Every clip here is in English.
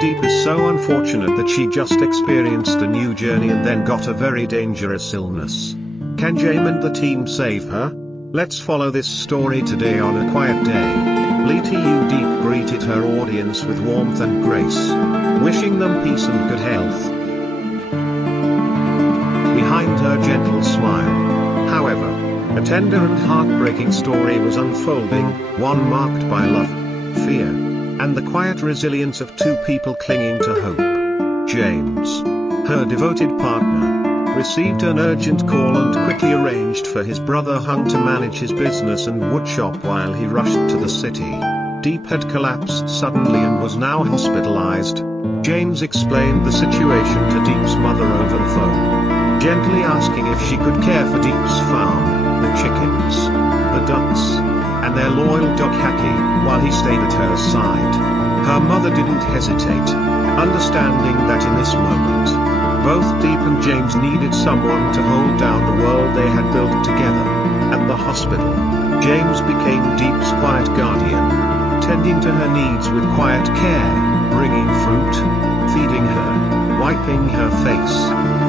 Diep is so unfortunate that she just experienced a new journey and then got a very dangerous illness. Can Jame and the team save her? Let's follow this story today on A Quiet Day. Lytudiep greeted her audience with warmth and grace, wishing them peace and good health. Behind her gentle smile, however, a tender and heartbreaking story was unfolding, one marked by love, fear, and the quiet resilience of two people clinging to hope. James, her devoted partner, received an urgent call and quickly arranged for his brother Hung to manage his business and woodshop while he rushed to the city. Diep had collapsed suddenly and was now hospitalized. James explained the situation to Diep's mother over the phone, gently asking if she could care for Diep's farm, the chickens, the ducks, and their loyal dog Haki, while he stayed at her side. Her mother didn't hesitate, understanding that in this moment, both Diep and James needed someone to hold down the world they had built together. At the hospital, James became Diep's quiet guardian, tending to her needs with quiet care, bringing fruit, feeding her, wiping her face,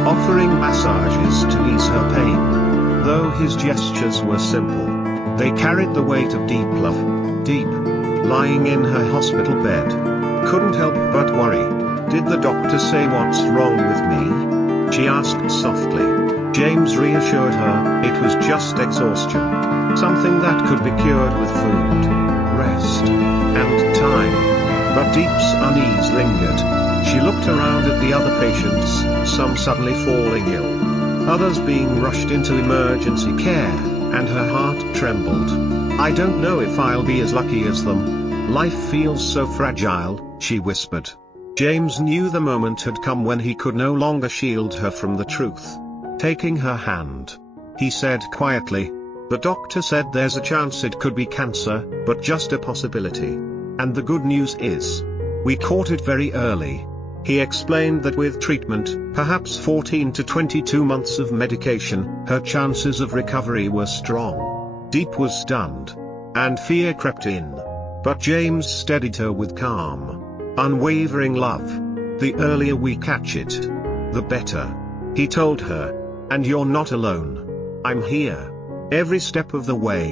offering massages to ease her pain. Though his gestures were simple, they carried the weight of deep love. Diep, lying in her hospital bed, couldn't help but worry. Did the doctor say what's wrong with me? She asked softly. James reassured her, it was just exhaustion. Something that could be cured with food, rest, and time. But Diep's unease lingered. She looked around at the other patients, some suddenly falling ill, others being rushed into emergency care, and her heart trembled. I don't know if I'll be as lucky as them. Life feels so fragile, she whispered. James knew the moment had come when he could no longer shield her from the truth. Taking her hand, he said quietly, the doctor said there's a chance it could be cancer, but just a possibility. And the good news is, we caught it very early. He explained that with treatment, perhaps 14 to 22 months of medication, her chances of recovery were strong. Diep was stunned, and fear crept in. But James steadied her with calm, unwavering love. The earlier we catch it, the better, he told her. And you're not alone. I'm here, every step of the way.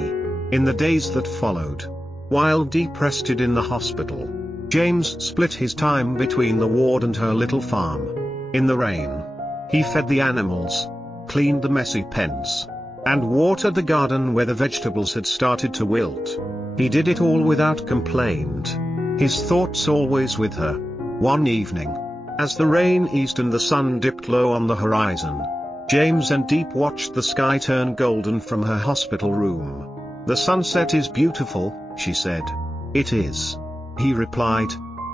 In the days that followed, while Diep rested in the hospital, James split his time between the ward and her little farm. In the rain, he fed the animals, cleaned the messy pens, and watered the garden where the vegetables had started to wilt. He did it all without complaint, his thoughts always with her. One evening, as the rain eased and the sun dipped low on the horizon, James and Diep watched the sky turn golden from her hospital room. The sunset is beautiful, she said. It is, he replied.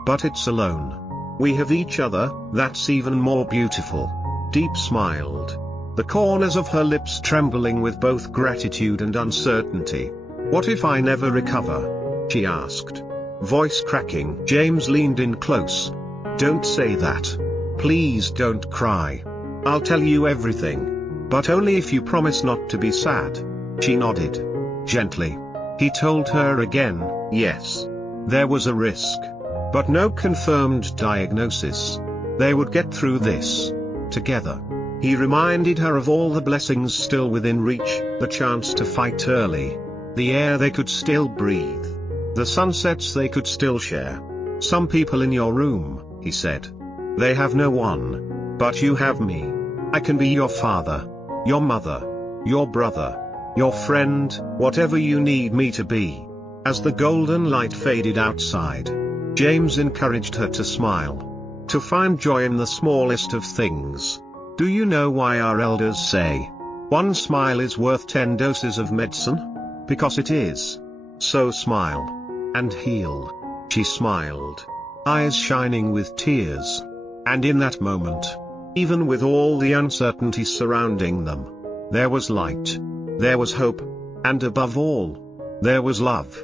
But it's alone. We have each other, that's even more beautiful. Diep smiled, the corners of her lips trembling with both gratitude and uncertainty. What if I never recover? She asked, voice cracking. James leaned in close. Don't say that. Please don't cry. I'll tell you everything. But only if you promise not to be sad. She nodded. Gently. He told her again, yes. There was a risk, but no confirmed diagnosis. They would get through this together. He reminded her of all the blessings still within reach, the chance to fight early, the air they could still breathe, the sunsets they could still share. Some people in your room, he said. They have no one, but you have me. I can be your father, your mother, your brother, your friend, whatever you need me to be. As the golden light faded outside, James encouraged her to smile, to find joy in the smallest of things. Do you know why our elders say, one smile is worth 10 doses of medicine? Because it is. So smile, and heal. She smiled, eyes shining with tears. And in that moment, even with all the uncertainty surrounding them, there was light, there was hope, and above all, there was love.